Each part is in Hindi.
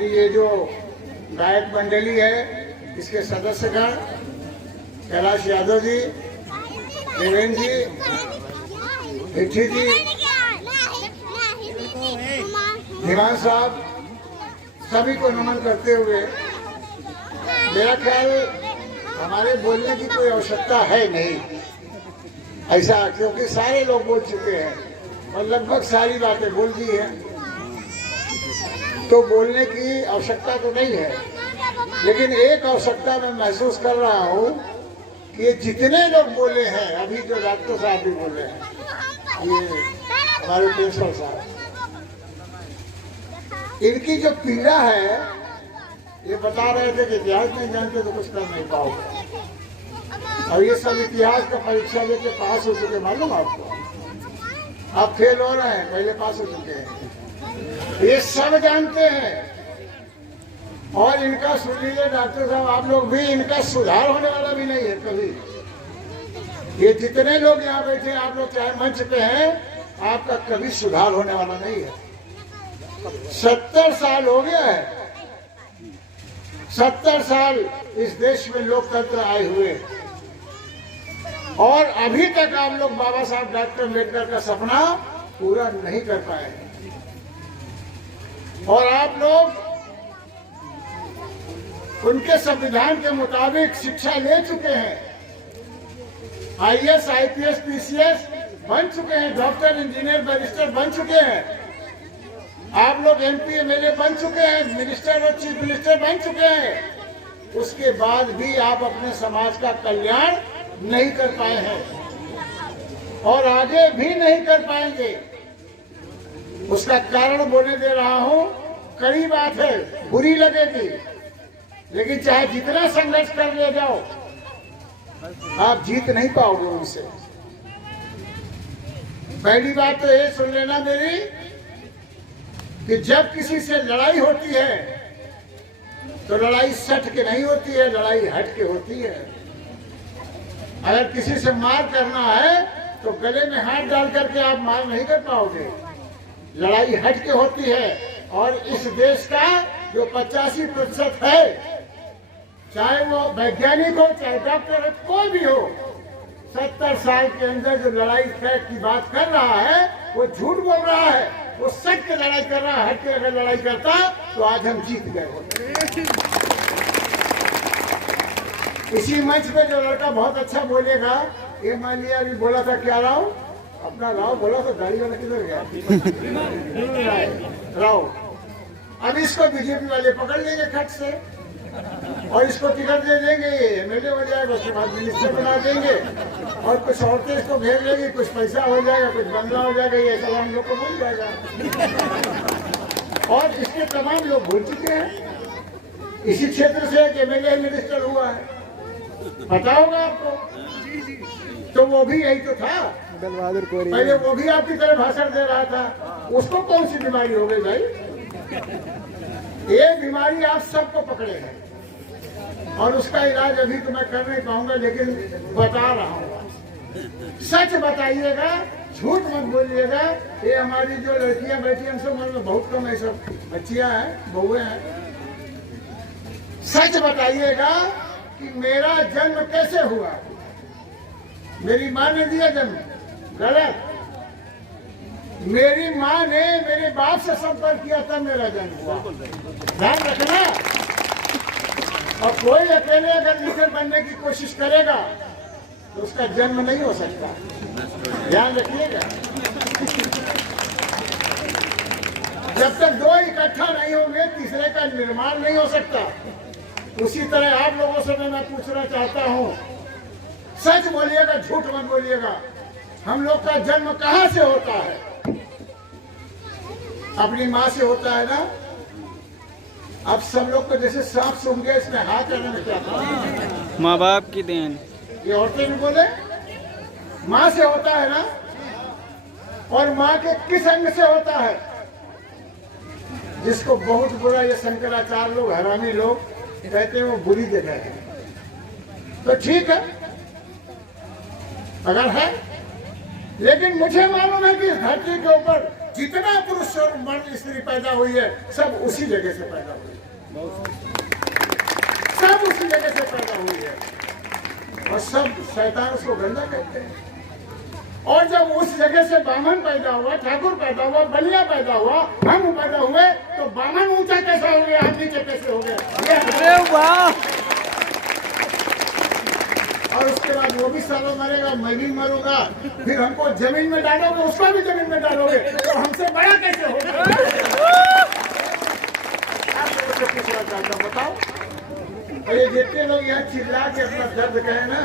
हमारी ये जो गायक मंडली है, इसके सदस्यगण कैलाश यादव जी, देवेंद्र जी, मिठी जी, धीमान साहब, सभी को नमन करते हुए मेरा ख्याल हमारे बोलने की कोई आवश्यकता है नहीं ऐसा, क्योंकि सारे लोग बोल चुके हैं और लगभग सारी बातें बोल दी हैं, तो बोलने की आवश्यकता तो नहीं है। लेकिन एक आवश्यकता मैं महसूस कर रहा हूँ कि ये जितने लोग बोले हैं, अभी जो डॉक्टर साहब भी बोले हैं, ये हमारे प्रिंसिपल साहब, इनकी जो पीड़ा है, ये बता रहे थे कि इतिहास नहीं जानते तो कुछ कर नहीं पाओगे। और ये सब इतिहास का परीक्षा लेके पास हो चुके, मालूम आपको? आप फेल हो रहे हैं, पहले पास हो चुके हैं, ये सब जानते हैं। और इनका सुन लीजिए डॉक्टर साहब, आप लोग भी, इनका सुधार होने वाला भी नहीं है कभी। ये जितने लोग यहाँ बैठे, आप लोग चाहे मंच पे हैं, आपका कभी सुधार होने वाला नहीं है। 70 साल हो गया है, 70 साल इस देश में लोकतंत्र आए हुए, और अभी तक आप लोग बाबा साहब डॉक्टर अम्बेडकर का सपना पूरा नहीं कर पाए। और आप लोग उनके संविधान के मुताबिक शिक्षा ले चुके हैं, आईएएस, आईपीएस, पीसीएस बन चुके हैं, डॉक्टर, इंजीनियर, बैरिस्टर बन चुके हैं। आप लोग एमपी, एमएलए बन चुके हैं, मिनिस्टर और चीफ मिनिस्टर बन चुके हैं। उसके बाद भी आप अपने समाज का कल्याण नहीं कर पाए हैं और आगे भी नहीं कर पाएंगे। उसका कारण बोलने दे रहा हूं, कड़ी बात है, बुरी लगेगी, लेकिन चाहे जितना संघर्ष कर ले जाओ, आप जीत नहीं पाओगे उनसे। पहली बात तो ये सुन लेना मेरी कि जब किसी से लड़ाई होती है तो लड़ाई सट के नहीं होती है, लड़ाई हट के होती है। अगर किसी से मार करना है तो गले में हाथ डाल करके आप मार नहीं कर पाओगे, लड़ाई हट के होती है। और इस देश का जो 85% है, चाहे वो वैज्ञानिक हो, चाहे डॉक्टर हो, कोई भी हो, 70 साल के अंदर जो लड़ाई की बात कर रहा है वो झूठ बोल रहा है, वो सच की लड़ाई कर रहा है। हट के अगर लड़ाई करता तो आज हम जीत गए होते। इसी मंच पे जो लड़का बहुत अच्छा बोलेगा, ये मान लिया अभी बोला था क्या राव, अपना राव बोला था, गाड़ी वाला किधर गया? राव। अब इसको बीजेपी वाले पकड़ लेंगे खट से और इसको टिकट दे देंगे, एमएलए हो जाएगा, उसके बाद मिनिस्टर बना देंगे, और कुछ औरतें इसको घेर लेंगी, कुछ पैसा हो जाएगा, कुछ बंगला हो जाएगा, ये सब हम लोग को मिल जाएगा। और इसके तमाम लोग भूल चुके हैं। इसी क्षेत्र से एक एमएलए मिनिस्टर हुआ है, पता होगा आपको, तो वो भी यही तो था, पहले वो भी आपकी तरह भाषण दे रहा था। उसको कौन सी बीमारी हो गई भाई? ये बीमारी आप सबको पकड़े है और उसका इलाज अभी तो मैं कर नहीं पाऊंगा, लेकिन बता रहा हूँ। सच बताइएगा, झूठ मत बोलिएगा। ये हमारी जो लड़कियां बैठी हैं, सब में बहुत कम है, सब बच्चियां हैं, बहुएं हैं। सच बताइएगा कि मेरा जन्म कैसे हुआ, मेरी माँ ने दिया जन्म, गलत। मेरी माँ ने मेरे बाप से संपर्क किया तब मेरा जन्म हुआ, ध्यान रखना। और कोई अकेले अगर लीडर बनने की कोशिश करेगा तो उसका जन्म नहीं हो सकता, ध्यान रखिएगा। जब तक दो इकट्ठा नहीं होंगे, तीसरे का निर्माण नहीं हो सकता। उसी तरह आप लोगों से मैं पूछना चाहता हूँ, सच बोलिएगा, झूठ मत बोलिएगा। हम लोग का जन्म कहाँ से होता है? अपनी माँ से होता है ना। अब सब लोग को जैसे सांप सूंघ गया, इसमें हाथ करने में क्या था? माँ बाप की देन। ये औरतें भी बोले, माँ से होता है ना। और माँ के किस अंग से होता है? जिसको बहुत बुरा ये शंकराचार्य लोग, हरामी लोग कहते हैं वो बुरी जगह है, तो ठीक है अगर है, लेकिन मुझे मालूम है कि इस धरती के ऊपर जितना पुरुष और मर्द स्त्री पैदा हुई है सब उसी जगह से पैदा हुई है, सब उसी जगह से पैदा हुई है। और सब शैतान उसको गंदा कहते हैं। और जब उस जगह से बामन पैदा हुआ, ठाकुर पैदा हुआ, बलिया पैदा हुआ, हम पैदा हुए, तो बामन ऊंचा कैसा हो गया, हम नीचे कैसे हो गए? और उसके बाद वो भी सालों मरेगा, मैं भी मरूंगा, फिर हमको जमीन में डालोगे, उसको भी जमीन में डालोगे, तो हमसे बड़ा कैसे होगा? आप लोगों से पूछना चाहता हूँ, बताओ। और ये जितने लोग यहाँ चिल्ला के अपना दर्द कहे ना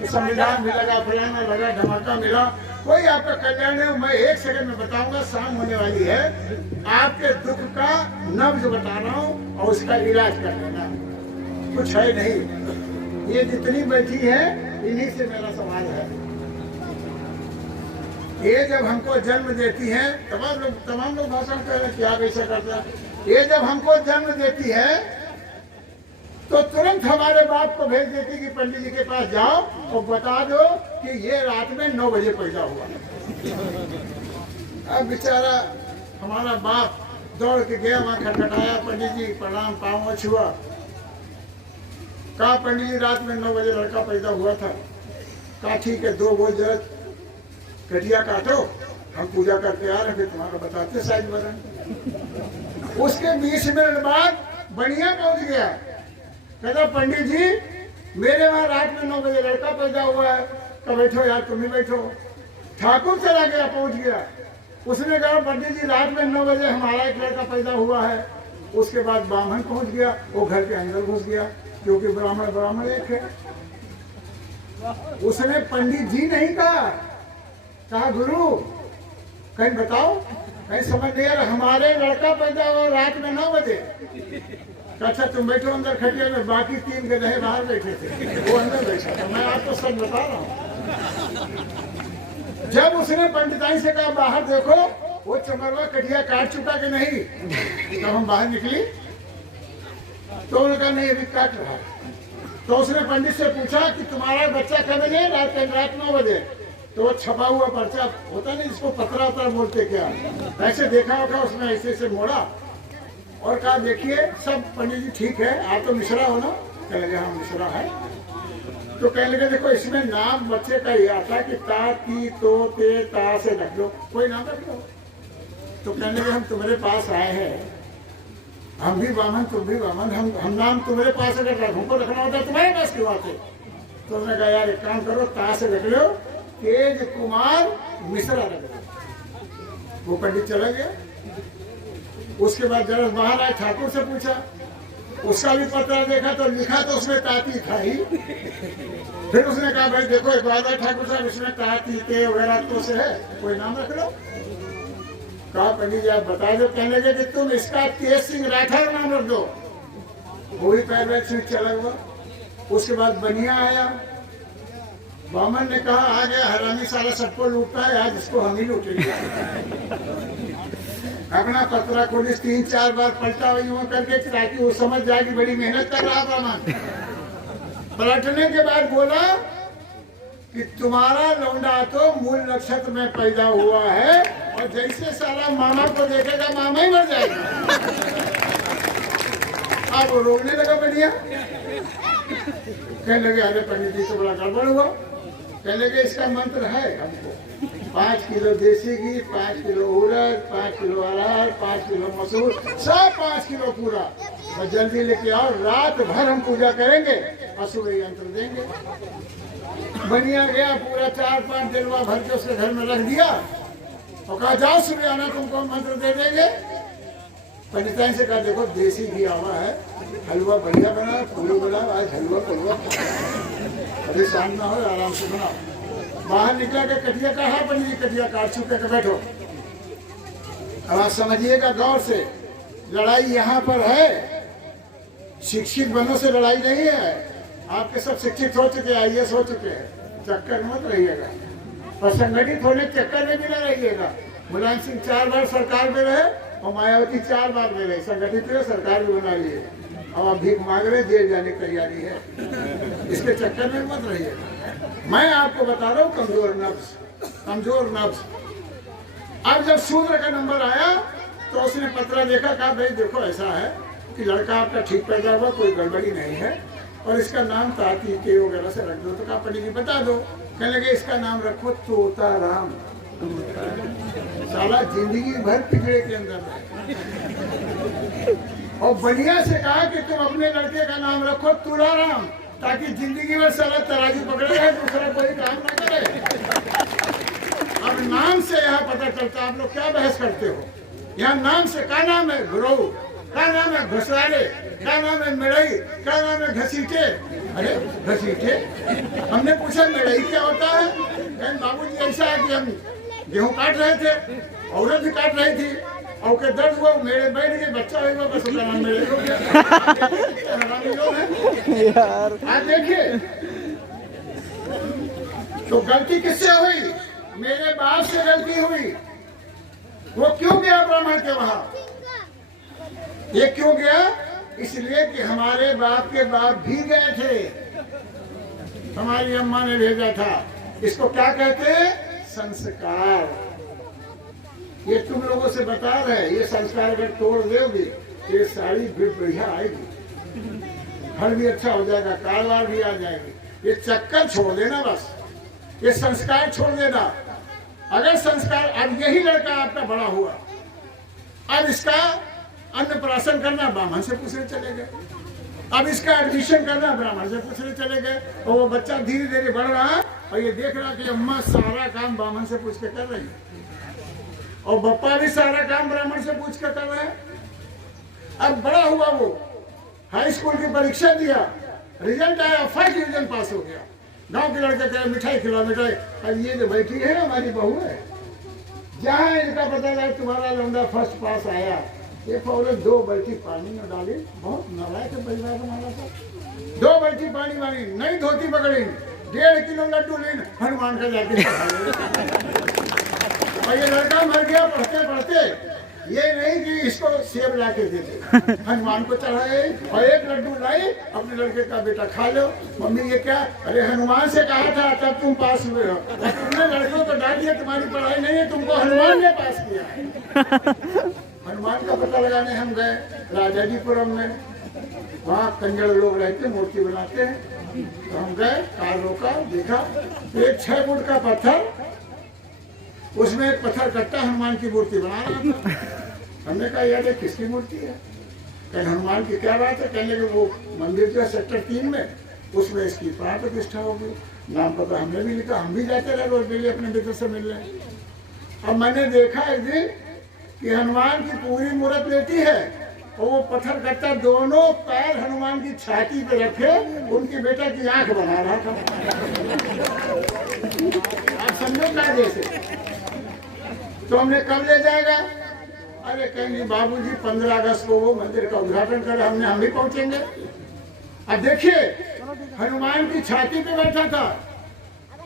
कि संविधान भी लगा, फलाना लगा, धमाका मिला, कोई आपका कल्याण है। मैं 1 सेकंड में बताऊंगा, शाम होने वाली है, आपके दुख का नब्ज बता रहा हूँ और उसका इलाज कर लेना। कुछ है नहीं, ये जितनी बैठी है इन्हीं से मेरा सवाल है। ये जब हमको जन्म देती है, तमाम लोग भाषण कर रहे हैं कि आप ऐसा करते हैं। ये जब हमको जन्म देती है तो तुरंत हमारे बाप को भेज देती कि पंडित जी के पास जाओ और बता दो कि ये रात में 9 बजे पैदा हुआ। अब बेचारा हमारा बाप दौड़ के गया, वहां खटखटाया, पंडित जी प्रणाम, पाँव छुआ। कहा पंडित जी रात में 9 बजे लड़का पैदा हुआ था। कहा ठीक है, 2 बोझ कटिया काटो, हम पूजा करके आ रहे, फिर तुम्हारा बताते साइज वरण। उसके 20 मिनट बाद बढ़िया पहुंच गया, कहता पंडित जी मेरे वहां रात में 9 बजे लड़का पैदा हुआ है। तो बैठो यार, तुम ही बैठो। ठाकुर चला गया, पहुंच गया, उसने कहा पंडित जी रात में 9 बजे हमारा एक लड़का पैदा हुआ है। उसके बाद ब्राह्मण पहुंच गया, वो घर के अंदर घुस गया, क्योंकि ब्राह्मण एक है। उसने पंडित जी नहीं कहा गुरु, कहीं बताओ, कहीं समझ नहीं आ रहा, हमारे लड़का पैदा हुआ रात में 9 बजे। अच्छा तुम बैठो अंदर खटिया में, बाकी 3 गधे बाहर बैठे थे, वो अंदर बैठा था। मैं आपको सच बता रहा हूँ। जब उसने पंडिताई से कहा बाहर देखो, वो चमरवा कटिया काट चुका कि नहीं, तब हम बाहर निकली तो उन्होंने कहा नहीं अभी काट रहा। तो उसने पंडित से पूछा कि तुम्हारा बच्चा कब बजे? रात 9 बजे। तो वो छपा हुआ पर्चा होता नहीं जिसको पत्रा वत्रा बोलते क्या, ऐसे देखा होगा, उसमें ऐसे ऐसे मोड़ा और कहा देखिए सब पंडित जी ठीक है, आप तो मिश्रा हो ना? कहने लगे हाँ मिश्रा है। तो कहने लगे देखो इसमें नाम बच्चे का ये आता है कि ता ती तो ते ता से रख लो, कोई नाम रख लो। तो कहने लगे हम तुम्हारे पास आए हैं, हम भी ब्राह्मण तुम भी ब्राह्मण, हम नाम तुम्हारे पास अगर हमको रखना होता है तुम्हारे पास क्यों आते? तो उन्होंने कहा यार एक काम करो, ता से रख लो, तेज कुमार मिश्रा रख लो। वो पंडित चला गया। उसके बाद जरा बाहर आए, ठाकुर से पूछा, उसका भी पत्र देखा तो लिखा तो उसमें ताती था ही। फिर उसने कहा भाई देखो एक बात है ठाकुर साहब, इसमें ताती ते वगैरह तो से है, कोई नाम रख लो। कहा पंडित जी आप बता दो। कहने लगे कि तुम इसका तेज सिंह राठौर नाम रख दो। वो भी पैर स्विच चला हुआ। उसके बाद बनिया आया, बामन ने कहा आ गया हरामी साला सबको लूटता है, आज इसको हम ही लूटेंगे। अपना पत्रा खोलिस 3-4 बार पलटा यूं करके ताकि वो समझ जाए कि बड़ी मेहनत कर रहा ब्राह्मण। पलटने के बाद बोला कि तुम्हारा लौंडा तो मूल नक्षत्र में पैदा हुआ है और जैसे साला मामा को देखेगा मामा ही मर जाएगा। अब वो रोकने लगा बढ़िया। कहने लगे अरे पंडित जी तो बड़ा गड़बड़ हुआ। कहने लगे इसका मंत्र है हमको, 5 किलो देसी घी, 5 किलो उड़द, 5 किलो अरहर, 5 किलो मसूर, सब 5 किलो पूरा, और जल्दी लेके आओ, रात भर हम पूजा करेंगे और सुबह यंत्र देंगे। बढ़िया गया, पूरा 4-5 दिलवा भर के उसके घर में रख दिया और कहा जाओ सुबह आना, तुमको मंत्र दे देंगे। पंडिताई से कहा देखो देसी घी आवा है, हलवा बढ़िया बना, पूरी बना, आज हलवा पुलवा अभी शाम ना हो, आराम से बनाओ। बाहर निकला के कटिया का है पंडित जी, कटिया काट चुके के बैठो। अब आप समझिएगा गौर से, लड़ाई यहाँ पर है, शिक्षित बनों से लड़ाई नहीं है। आपके सब शिक्षित हो चुके, IAS हो चुके हैं, चक्कर मत रहिएगा। और संगठित होने चक्कर में भी ना रहिएगा। मुलायम सिंह 4 बार सरकार में रहे और मायावती 4 बार में रहे, संगठित हुए, सरकार भी बना लिए। अब आप भीख मांग रहे, जेल जाने की तैयारी है, इसके चक्कर में मत रहिएगा। मैं आपको बता रहा हूँ कमजोर नफ्स अब जब शूद्र का नंबर आया तो उसने पत्र देखा, कहा भाई देखो ऐसा है कि लड़का आपका ठीक पैदा हुआ, कोई गड़बड़ी नहीं है, और इसका नाम ताती के वगैरह से रख दो। तो कहा पंडित जी बता दो। कहने लगे इसका नाम रखो तोता राम। साला जिंदगी भर पिंजरे के अंदर रहे। और बढ़िया से कहा कि तुम अपने लड़के का नाम रखो तुलाराम, ताकि जिंदगी भर साला तराजू पकड़ेगा, दूसरा कोई काम ना करे। अब नाम से यहाँ पता चलता है। आप लोग क्या बहस करते हो? यहाँ नाम से क्या नाम है? गुरु, क्या नाम है? घुसवाड़े, क्या नाम है? मिड़ई, क्या नाम है? घसीटे। अरे घसीटे? हमने पूछा मिड़ई क्या होता है? कहने बाबूजी ऐसा है कि हम गेहूं काट रहे थे, औरत भी काट रही थी, और के दर्द हुआ, मेरे बैठ गए, बच्चा हुआ, बस उसका नाम मेरे हो गया। आप देखिए तो गलती किससे हुई? मेरे बाप से गलती हुई। वो क्यों गया ब्राह्मण के वहां? ये क्यों गया? इसलिए कि हमारे बाप के बाप भी गए थे, हमारी अम्मा ने भेजा था। इसको क्या कहते हैं? संस्कार। ये तुम लोगों से बता रहे, ये संस्कार अगर तोड़ दोगे तो ये सारी फिर बढ़िया आएगी, घर भी अच्छा हो जाएगा, कारोबार भी आ जाएगी। ये चक्कर छोड़ देना, बस ये संस्कार छोड़ देना। अगर संस्कार, अब यही लड़का आपका बड़ा हुआ, अब इसका अन्नप्राशन करना ब्राह्मण से पूछने चले गए, अब इसका एडमिशन करना ब्राह्मण से पूछने चले गए, और वो बच्चा धीरे धीरे बढ़ रहा और ये देख रहा कि अम्मा सारा काम ब्राह्मण से पूछ के कर रही है, और बप्पा भी सारा काम ब्राह्मण से पूछ कर कर रहे हैं। अब बड़ा हुआ, वो हाई स्कूल की परीक्षा दिया, रिजल्ट आया, फर्स्ट डिवीजन पास हो गया। गांव के लड़के कहे मिठाई खिलाओ, मिठाई। अब ये जो बैठी है हमारी बहू है, जहाँ इनका पता लगा तुम्हारा लौंडा फर्स्ट पास आया, ये फौरन 2 बाल्टी पानी में डाली। बहुत नालायक है परिवार हमारा था। 2 बाल्टी पानी मांगी, नहीं धोती पकड़ी, 1.5 किलो लड्डू लेन हनुमान का जाके। और ये लड़का मर गया पढ़ते पढ़ते। ये नहीं कि इसको सेब ला के दे दे, हनुमान को चढ़ाए और 1 लड्डू लाई, अपने लड़के का बेटा खा लो। मम्मी ये क्या? अरे हनुमान से कहा था तब तुम पास हुए हो, तुमने लड़कों को डाल दिया, तुम्हारी पढ़ाई नहीं है, तुमको हनुमान ने पास किया। हनुमान का पता लगाने हम गए राजाजीपुरम में, वहाँ कंजर लोग रहते, मूर्ति बनाते हैं। तो हम गए, कार रोका, देखा एक 6 फुट का पत्थर, उसमें एक पत्थर कट्टा हनुमान की मूर्ति बना रहा था। हमने कहा यार ये किसकी मूर्ति है? कहने हनुमान की क्या बात है? कहने कि वो मंदिर जो है सेक्टर 3 में, उसमें इसकी प्राण प्रतिष्ठा होगी। नाम पता हमने भी लिखा, हम भी जाते रहे रोज डेली अपने मित्र से मिलने। अब मैंने देखा एक दिन कि हनुमान की पूरी मूर्त लेती है, और वो पत्थर कट्टा दोनों पैर हनुमान की छाती पे रखे, उनकी बेटा की आंख बना रहा था। आप समझो क्या जैसे। तो हमने कब ले जाएगा? अरे कहेंगे बाबूजी 15 अगस्त को वो मंदिर का उद्घाटन करे, हम भी पहुंचेंगे। अब देखिए हनुमान की छाती पे बैठा था,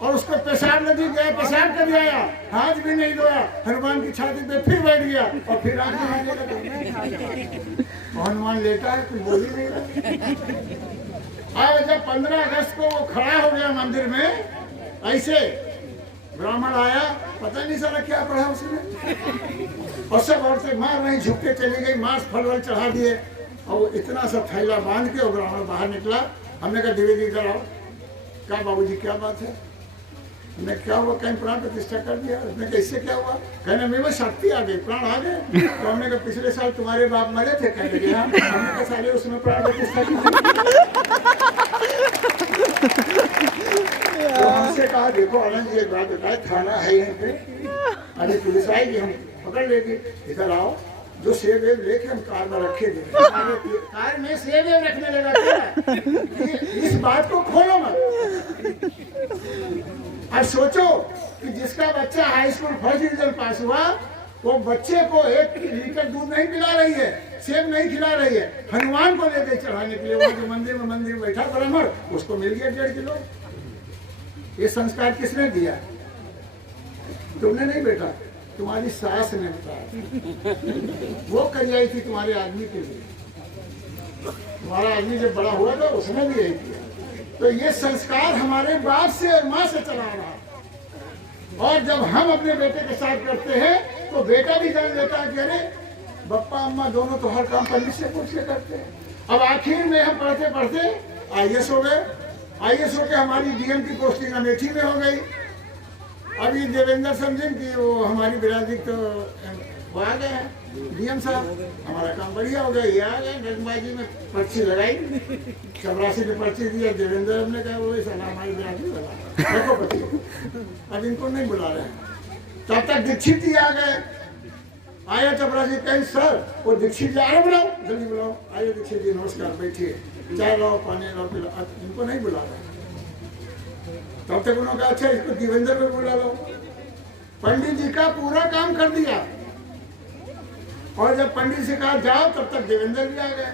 और उसको पेशाब नदी गया, पेशाब कर आया, हाथ भी नहीं धोया, हनुमान की छाती पे फिर बैठ गया, और फिर आंख बनाने लगा। हनुमान लेटा है, कुछ बोल ही नहीं रहा। अब जब 15 अगस्त को वो खड़ा हो गया मंदिर में, ऐसे ब्राह्मण आया, पता नहीं सारा क्या पढ़ा उसने, और सब औरतें मार नहीं, झुक के चली गई, मांस फल वल चढ़ा दिए, और इतना सा थैला बांध के और ब्राह्मण बाहर निकला। हमने कहा द्विवेदी इधर आओ। क्या बाबूजी क्या बात है? हमने क्या हुआ? कहीं प्राण प्रतिष्ठा कर दिया। उसने कैसे क्या हुआ? कहने में शक्ति आ गई, प्राण आ गए। तो हमने कहा पिछले साल तुम्हारे बाप मरे थे। कहने लगे हाँ। हमने कहा साले उसमें प्राण प्रतिष्ठा की। तो हमसे कहा देखो आनंद जी एक बात बताए, थाना है यहाँ पे, अरे पुलिस आएगी हम पकड़ लेगी, इधर आओ। जो सेब वेब लेके हम कार में रखे थे, कार में सेब वेब रखने लगा क्या? इस बात को खोलो मत। और सोचो कि जिसका बच्चा high school first division pass हुआ, वो बच्चे को 1 लीटर दूध नहीं पिला रही है, सेब नहीं खिला रही है, हनुमान को लेकर चढ़ाने के लिए वो जो मंदिर में बैठा ब्राह्मण, उसको मिल गया 1.5 किलो। ये संस्कार किसने दिया? तुमने नहीं बेटा, तुम्हारी सास ने बताया। वो करी आई थी तुम्हारे आदमी के लिए। तुम्हारा आदमी जब बड़ा हुआ था उसने भी यही किया। तो ये संस्कार हमारे बाप से और माँ से चला रहा, और जब हम अपने बेटे के साथ करते हैं तो बेटा भी जान लेता है कि अरे बप्पा अम्मा दोनों तो हर काम पंडित से पूछ के करते हैं। अब आखिर में हम पढ़ते पढ़ते IAS हो गए। IAS होकर हमारी DM की पोस्टिंग अमेठी में हो गई। अभी देवेंद्र समझें कि वो हमारी बिरादरी तो वो आ गए हैं DM साहब, हमारा काम बढ़िया हो गया। ये आ गए गंगबाजी में पर्ची लगाई, चपरासी ने पर्ची दिया, देवेंद्र ने कहा वो साला हमारी बिरादरी लगा देखो पर्ची। अब इनको नहीं बुला रहे हैं। तब तक दीक्षित जी आ गए। आया चपरासी कहीं सर वो दीक्षित जी आए, बुलाओ जल्दी बुलाओ। आइए दीक्षित जी नमस्कार, बैठिए, चाय लाओ पानी लाओ पिलाओ। इनको नहीं बुला रहे। तब तक उन्होंने कहा अच्छा इसको देवेंद्र को बुला लो। पंडित जी का पूरा काम कर दिया और जब पंडित से कहा जाओ तब तक देवेंद्र भी आ गए।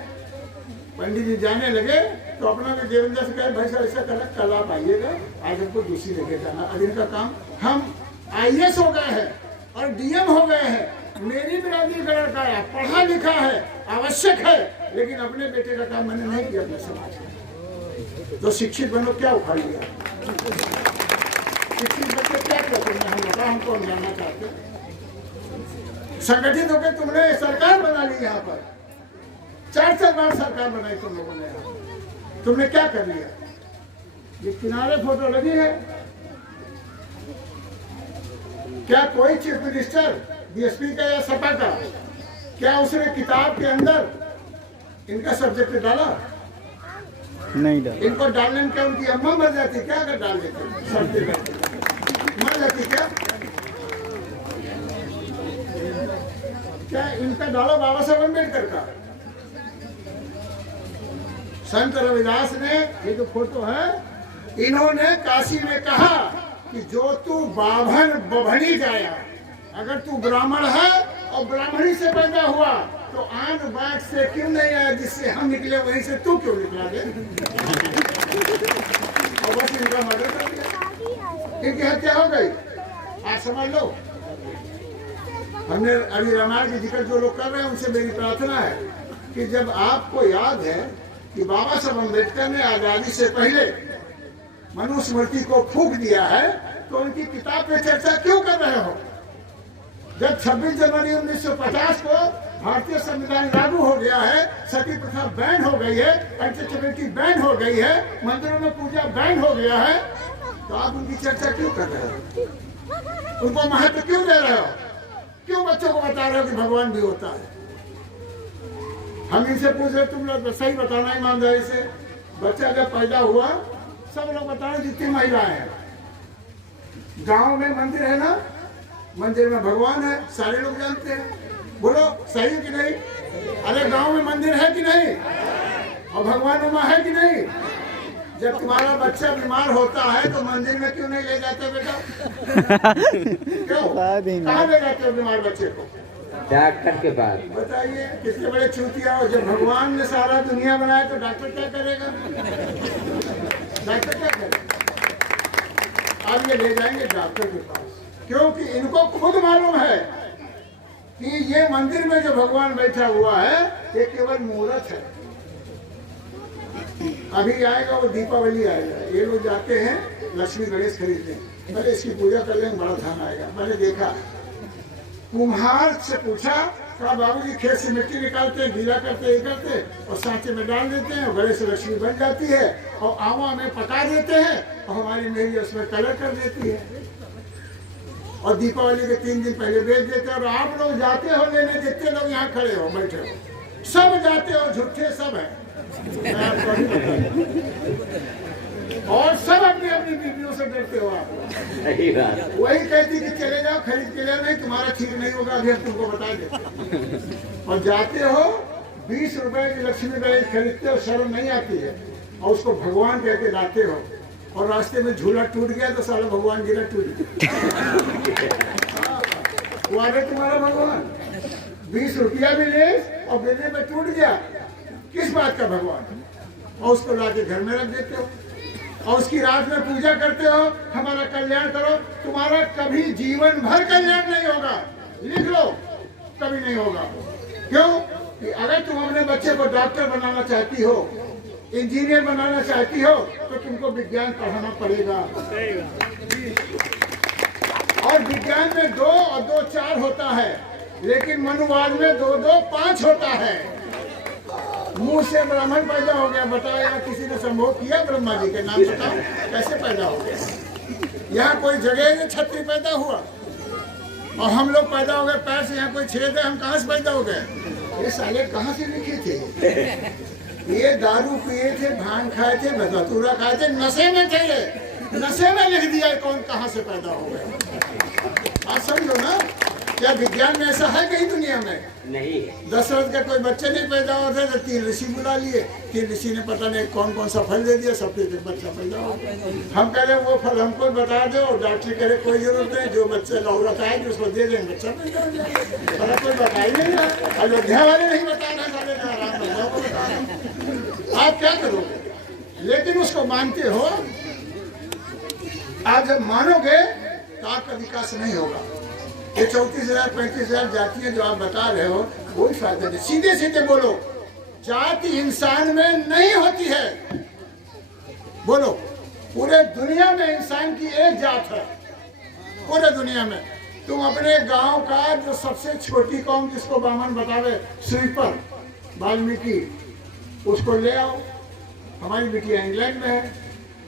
पंडित जी जाने लगे तो अपना भी देवेंद्र से कहे भाई साहब ऐसा करना, कल आप आइएगा, आज हमको दूसरी जगह जाना। अब इनका काम, हम IAS हो गए हैं और DM हो गए हैं। मेरी बिरादरी का लड़का है, पढ़ा लिखा है, आवश्यक है, लेकिन अपने बेटे का काम मैंने नहीं किया अपने समाज में। तो शिक्षित बनो क्या उखाड़ लिया? शिक्षित बच्चे क्या करते हैं हम बता, हमको हम जानना चाहते हैं। संगठित होकर तुमने सरकार बना ली, यहाँ पर 4 बार सरकार बनाई तुम लोगों ने। तुमने क्या कर लिया? ये किनारे फोटो लगी है, क्या कोई चीफ मिनिस्टर BSP का या सपा का, क्या उसने किताब के अंदर इनका सब्जेक्ट डाला? नहीं डाला। इनको डालने में क्या उनकी अम्मा मर जाती क्या? अगर डाल देते सब्जेक्ट मर जाती क्या? क्या इनका डालो बाबा साहब अम्बेडकर का? संत रविदास ने, ये जो फोटो है, इन्होंने काशी में कहा कि जो तू बाभन बभनी जाया, अगर तू ब्राह्मण है और ब्राह्मणी से पैदा हुआ तो आन बाट से क्यों नहीं आया? जिससे हम निकले वहीं से तू क्यों निकला दे? और बस इनका मर्डर कर दिया, इनकी हत्या हो गई। आप समझ लो। हमने अभी रामायण की जिक्र जो लोग कर रहे हैं उनसे मेरी प्रार्थना है कि जब आपको याद है कि बाबा साहब अम्बेडकर ने आजादी से पहले मनुस्मृति को फूंक दिया है, तो उनकी किताब पे चर्चा क्यों कर रहे हो? जब 26 जनवरी 1950 को भारतीय संविधान लागू हो गया है, सती प्रथा बैन हो गई है, पंचचमेटी बैन हो गई है, मंदिरों में पूजा बैन हो गया है, तो आप उनकी चर्चा क्यों कर रहे हो? उनको महत्व क्यों दे रहे हो? क्यों बच्चों को बता रहे हो कि भगवान भी होता है? हम इनसे पूछ रहे, तुम लोग सही बताना ईमानदारी से। बच्चा जब पैदा हुआ सब लोग बताओ जितनी महिलाएं हैं, गांव में मंदिर है ना, मंदिर में भगवान है, सारे लोग जानते हैं। बोलो सही कि नहीं? अरे गांव में मंदिर है कि नहीं? और भगवान उमा है कि नहीं? जब तुम्हारा बच्चा बीमार होता है तो मंदिर में क्यों नहीं ले जाते बेटा? क्यों? कहाँ ले जाते हो बीमार बच्चे को? डॉक्टर के पास। बताइए कितने बड़े चूतिया हो। जब भगवान ने सारा दुनिया बनाया तो डॉक्टर क्या करेगा? डॉक्टर क्या करेगा? अब ये ले जाएंगे डॉक्टर के पास, क्योंकि इनको खुद मालूम है कि ये मंदिर में जो भगवान बैठा हुआ है ये केवल मूर्त है। अभी आएगा वो दीपावली आएगा, ये लोग जाते हैं लक्ष्मी गणेश खरीदने, पहले इसकी पूजा कर लेंगे, बड़ा धन आएगा। मैंने देखा, कुम्हार से पूछा, कहा बाबूजी खेत से मिट्टी निकालते हैं, गीला करते ये करते और सांचे में डाल देते हैं, गणेश लक्ष्मी बन जाती है और आवा में पका देते हैं और हमारी मेरी उसमें कलर कर देती है और दीपावली के 3 दिन पहले बेच देते हैं। और आप लोग जाते हो लेने, जितने लोग यहाँ खड़े हो बैठे हो सब जाते हो, झूठे सब है और सब अपनी अपनी बीवियों से डरते हो आप। सही बात। वही कहती कि चले जाओ खरीद के ले, नहीं तुम्हारा ठीक नहीं होगा, अभी हम तुमको बता देते। और जाते हो 20 रुपए की लक्ष्मी गणेश खरीदते हो, शर्म नहीं आती है और उसको भगवान कह के लाते हो और रास्ते में झूला टूट गया तो सारा भगवान गिरा टूट गया। वो आ गए तुम्हारा भगवान, 20 रुपया भी ले और देने में टूट गया, किस बात का भगवान? और उसको लाके घर में रख देते हो और उसकी रात में पूजा करते हो, हमारा कल्याण करो। तुम्हारा कभी जीवन भर कल्याण नहीं होगा, लिख लो, कभी नहीं होगा। क्यों? कि अगर तुम अपने बच्चे को डॉक्टर बनाना चाहती हो, इंजीनियर बनाना चाहती हो, तो तुमको विज्ञान पढ़ाना पड़ेगा। और विज्ञान में 2 और 2 4 होता है, लेकिन मनुवाद में 2 2 5 होता है। मुंह से ब्राह्मण पैदा हो गया, बताओ यहाँ किसी ने संभोग किया? ब्रह्मा जी के नाम बताओ कैसे पैदा हो गया? यहाँ कोई जगह है छत्री पैदा हुआ? और हम लोग पैदा हो गए पैर से, यहाँ कोई छेद है, हम कहाँ से पैदा हो गए? ये साले कहाँ से लिखे थे? ये दारू पिए थे, भांग खाए थे, धतूरा खाए थे, नशे में थे, नशे में लिख दिया कौन कहाँ से पैदा हो गया। आप समझो ना, क्या विज्ञान में ऐसा है कहीं दुनिया में? नहीं। दशरथ का कोई बच्चे नहीं पैदा होते तो 3 ऋषि बुला लिए, 3 ऋषि ने पता नहीं कौन कौन सा फल दे दिया, सब बच्चा पैदा हो गया। हम कह रहे वो फल हमको बता दो, डॉक्टर कह रहे कोई जरूरत नहीं, जो बच्चे लौरत आए उसको दे देंगे, बच्चा पैदा हो जाएगा। कोई बता ही नहीं रहा, अयोध्या वाले नहीं बता रहे, आप क्या करोगे? लेकिन उसको मानते हो। आप जब मानोगे तो आपका विकास नहीं होगा। ये 34,000 35,000 जातियां जो आप बता रहे हो, कोई फायदा नहीं। सीधे सीधे बोलो, जाति इंसान में नहीं होती है। बोलो, पूरे दुनिया में इंसान की एक जात है, पूरे दुनिया में। तुम अपने गांव का जो सबसे छोटी कौम जिसको ब्राह्मण बतावे, स्वीपर, वाल्मीकि, उसको ले आओ। हमारी बिटिया इंग्लैंड में है,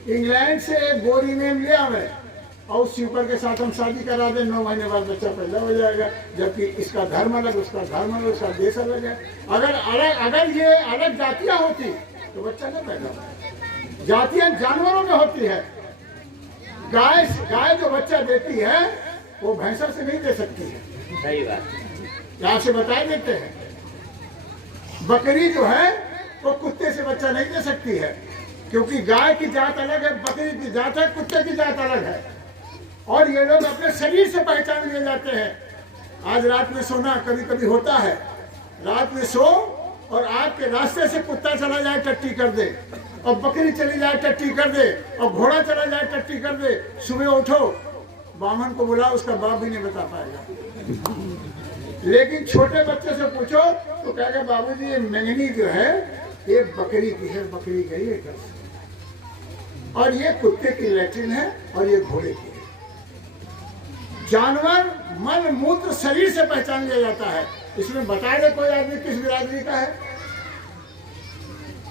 इंग्लैंड से एक गोरी नेम ले आवे और उस स्वीपर के साथ हम शादी करा दें, 9 महीने बाद बच्चा पैदा हो जाएगा। जबकि इसका धर्म अलग, उसका धर्म अलग, उसका देश अलग है। अगर ये अलग जातियां होती तो बच्चा नहीं पैदा होता। जातियां जानवरों में होती है। गाय जो बच्चा देती है वो भैंसा से नहीं दे सकती है। सही बात। यहाँ से बता देते हैं। बकरी जो है वो कुत्ते से बच्चा नहीं दे सकती है, क्योंकि गाय की जात अलग है, बकरी की जात है, कुत्ते की जात अलग है। और ये लोग अपने शरीर से पहचान लिए जाते हैं। आज रात में सोना कभी कभी होता है, रात में सो और आपके रास्ते से कुत्ता चला जाए टट्टी कर दे, और बकरी चली जाए टट्टी कर दे, और घोड़ा चला जाए टट्टी कर दे। सुबह उठो, ब्राह्मण को बुला, उसका बाप भी नहीं बता पाएगा। लेकिन छोटे बच्चे से पूछो तो कहेगा बाबूजी ये मेंगनी जो है ये बकरी की है, बकरी गई है, और ये कुत्ते की लैट्रिन है, और ये घोड़े की है। जानवर मन मूत्र शरीर से पहचान लिया जाता है। इसमें बता दे कोई आदमी किस बिरादरी का है।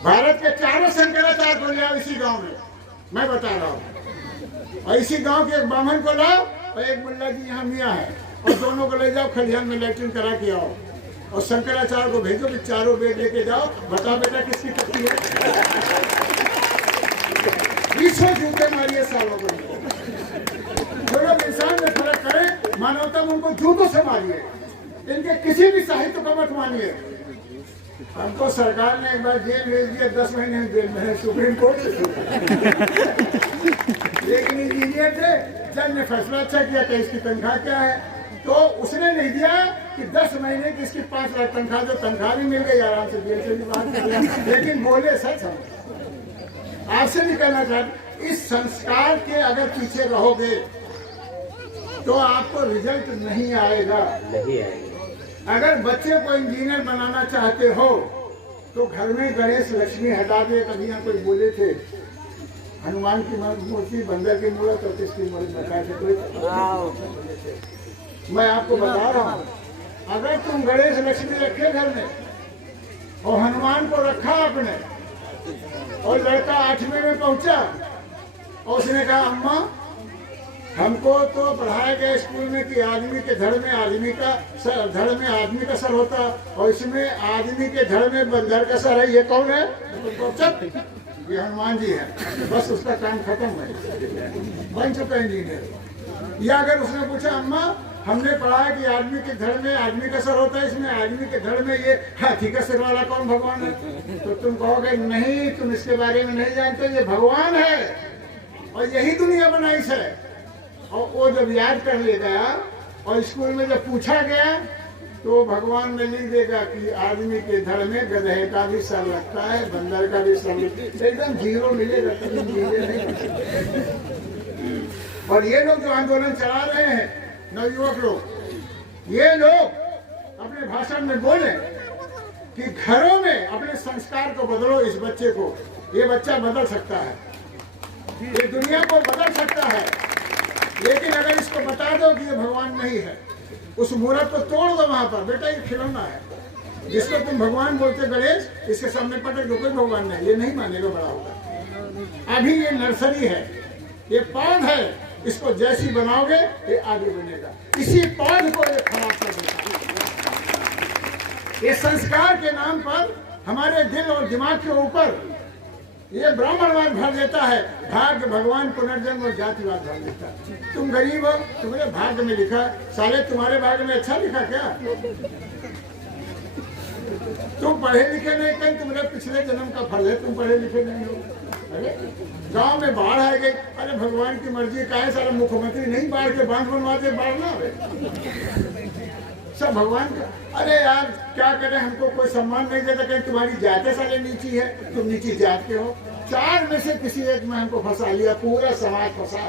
भारत के 4 शंकराचार्य को लिया इसी गांव में, मैं बता रहा हूँ। और इसी गांव के एक ब्राह्मण को लाओ और एक मुल्ला जी यहाँ मियाँ है, और दोनों को ले जाओ खलिहान में लैट्रिन करा के आओ, और शंकराचार्य को भेजो कि चारों बेड लेके जाओ, बता बेटा किसकी टट्टी है। 20 जूते मारिए सालों को। जो लोग इंसान में फर्क करें, मानवता में उनको जूतों से मारिए, इनके किसी भी साहित्य को मत मानिए। हमको सरकार ने एक बार जेल भेज दिया, 10 महीने जेल में है, सुप्रीम कोर्ट से। लेकिन इंजीनियर थे, जज ने फैसला अच्छा किया कि इसकी तनख्वाह क्या है, तो उसने नहीं दिया कि 10 महीने की इसकी 5 लाख तनख्वाह, जो तनख्वाह भी मिल गई, आराम से जेल से भी बाहर कर लिया। लेकिन बोले सच हम आपसे भी कहना चाहते, इस संस्कार के अगर पीछे रहोगे तो आपको रिजल्ट नहीं आएगा। अगर बच्चे को इंजीनियर बनाना चाहते हो तो घर में गणेश लक्ष्मी हटा दे। कभी यहाँ कोई बोले थे हनुमान की मूर्ति, बंदर की मूर्त और किसकी मूर्ति बताए थे, कोई मैं आपको बता रहा हूँ, अगर तुम गणेश लक्ष्मी रखे घर में और हनुमान को रखा आपने, और लड़का 8वें में पहुंचा और उसने कहा अम्मा हमको तो पढ़ाया गया स्कूल में कि आदमी के धड़ में आदमी का सर, धड़ में आदमी का सर होता, और इसमें आदमी के धड़ में बंदर का सर है, ये कौन है? चुप, ये हनुमान जी है। बस उसका काम खत्म है, बन चुका इंजीनियर। या अगर उसने पूछा अम्मा हमने पढ़ा है कि आदमी के धड़ में आदमी का सर होता है, इसमें आदमी के धड़ में ये हाथी का सिर वाला कौन भगवान है? तो तुम कहोगे नहीं, तुम इसके बारे में नहीं जानते, ये भगवान है और यही दुनिया बनाई है। और वो जब याद कर लेगा और स्कूल में जब पूछा गया तो भगवान ने लिख देगा कि आदमी के धड़ में गधे का भी सर लगता है, बंदर का भी सर लगता है, एकदम 0 मिलेगा। और ये लोग जो आंदोलन चला रहे हैं, नवयुवक लोग, ये लोग अपने भाषण में बोले कि घरों में अपने संस्कार को बदलो। इस बच्चे को, ये बच्चा बदल सकता है, ये दुनिया को बदल सकता है। लेकिन अगर इसको बता दो कि ये भगवान नहीं है, उस मूर्त को तोड़ दो वहां पर, बेटा ये खिलौना है, जिसको तुम भगवान बोलते गणेश, इसके सामने पटक दो, कोई भगवान नहीं, ये नहीं मानेगा, बड़ा होगा। अभी ये नर्सरी है, ये पौध है, इसको जैसी बनाओगे ये आगे बनेगा। इसी पौध को ये खराब कर देता है। ये संस्कार के नाम पर हमारे दिल और दिमाग के ऊपर ये ब्राह्मणवाद भर देता है, भाग्य, भगवान, पुनर्जन्म और जातिवाद भर देता है। तुम गरीब हो, तुम्हारे भाग्य में लिखा, साले तुम्हारे भाग्य में अच्छा लिखा क्या? तुम पढ़े लिखे नहीं, कहीं तुम्हारे पिछले जन्म का फल है, तुम पढ़े लिखे नहीं हो। अरे गांव में बाढ़ आ गई, अरे भगवान की मर्जी का है, सारा मुख्यमंत्री नहीं बाढ़ के बांध बनवाते, बाढ़ ना आवे, सब भगवान का। अरे यार क्या करें, हमको कोई सम्मान नहीं देता, कहीं तुम्हारी जाते साले नीची है, तुम नीची जात के हो। 4 में से किसी एक में हमको फंसा लिया, पूरा समाज फंसा,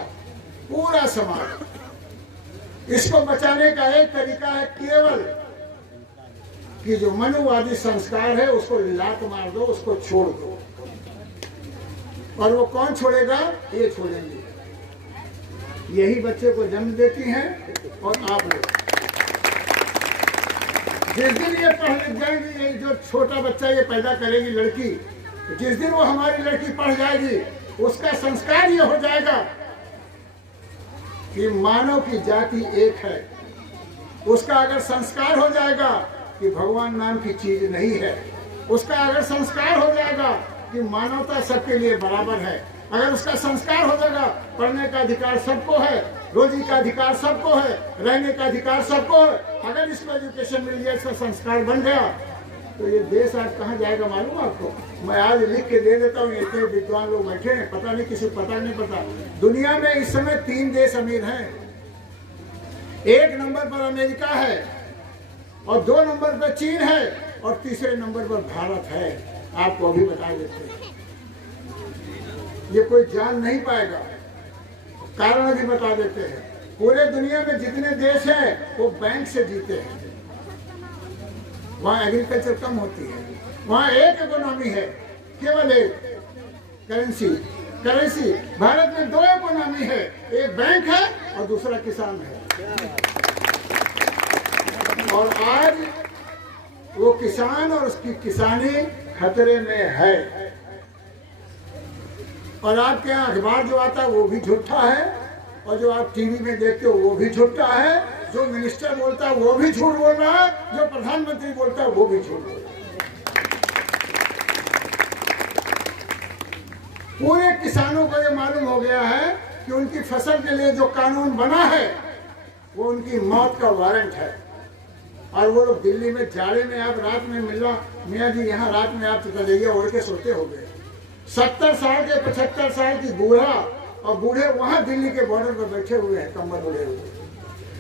पूरा समाज। इसको बचाने का एक तरीका है केवल कि जो मनुवादी संस्कार है उसको लात मार दो, उसको छोड़ दो। और वो कौन छोड़ेगा? ये छोड़ेंगे। यही बच्चे को जन्म देती हैं और आप लोग। जिस दिन ये पढ़ लिख जाएगी, ये जो छोटा बच्चा ये पैदा करेगी लड़की, जिस दिन वो हमारी लड़की पढ़ जाएगी, उसका संस्कार ये हो जाएगा कि मानव की जाति एक है। उसका अगर संस्कार हो जाएगा कि भगवान नाम की चीज नहीं है, उसका अगर संस्कार हो जाएगा कि मानवता सबके लिए बराबर है, अगर उसका संस्कार हो जाएगा पढ़ने का अधिकार सबको है, रोजी का अधिकार सबको है, रहने का अधिकार सबको है, अगर इसको एजुकेशन मिल गया, इसका संस्कार बन गया, तो ये देश आज कहाँ जाएगा मालूम आपको? मैं आज लिख के दे देता हूँ, इतने विद्वान लोग बैठे हैं, पता नहीं किसी को पता नहीं पता। दुनिया में इस समय 3 देश अमीर हैं। 1 नंबर पर अमेरिका है, और 2 नंबर पर चीन है, और तीसरे नंबर पर भारत है। आपको अभी बता देते हैं, ये कोई जान नहीं पाएगा, कारण अभी बता देते हैं। पूरे दुनिया में जितने देश हैं वो बैंक से जीते हैं, वहाँ एग्रीकल्चर कम होती है, वहाँ एक इकोनॉमी है, केवल एक करेंसी। भारत में 2 इकोनॉमी है, एक बैंक है और दूसरा किसान है। और आज वो किसान और उसकी किसानी खतरे में है। और आपके यहाँ अखबार जो आता है वो भी झूठा है, और जो आप टीवी में देखते हो वो भी झूठा है, जो मिनिस्टर बोलता है वो भी झूठ बोल रहा है, जो प्रधानमंत्री बोलता है वो भी झूठ बोल रहा है। पूरे किसानों को ये मालूम हो गया है कि उनकी फसल के लिए जो कानून बना है वो उनकी मौत का वारंट है। और वो लोग दिल्ली में जाड़े में, आप रात में मिलना मियाँ जी, यहाँ रात में आप चलिए ओढ़ के सोते हो गए। 70 साल के 75 साल की बूढ़ा और बूढ़े वहां दिल्ली के बॉर्डर पर बैठे हुए हैं, कम्बल ओढ़े हुए,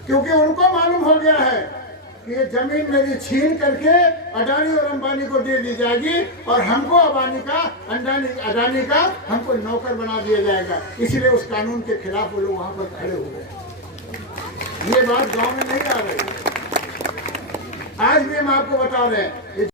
क्योंकि उनको मालूम हो गया है कि ये जमीन मेरी छीन करके अडानी और अंबानी को दे दी जाएगी, और हमको अडानी का हमको नौकर बना दिया जाएगा। इसलिए उस कानून के खिलाफ वो लोग वहां पर खड़े हुए हैं। ये बात गांव में नहीं आ रही, आज भी हम आपको बता रहे हैं।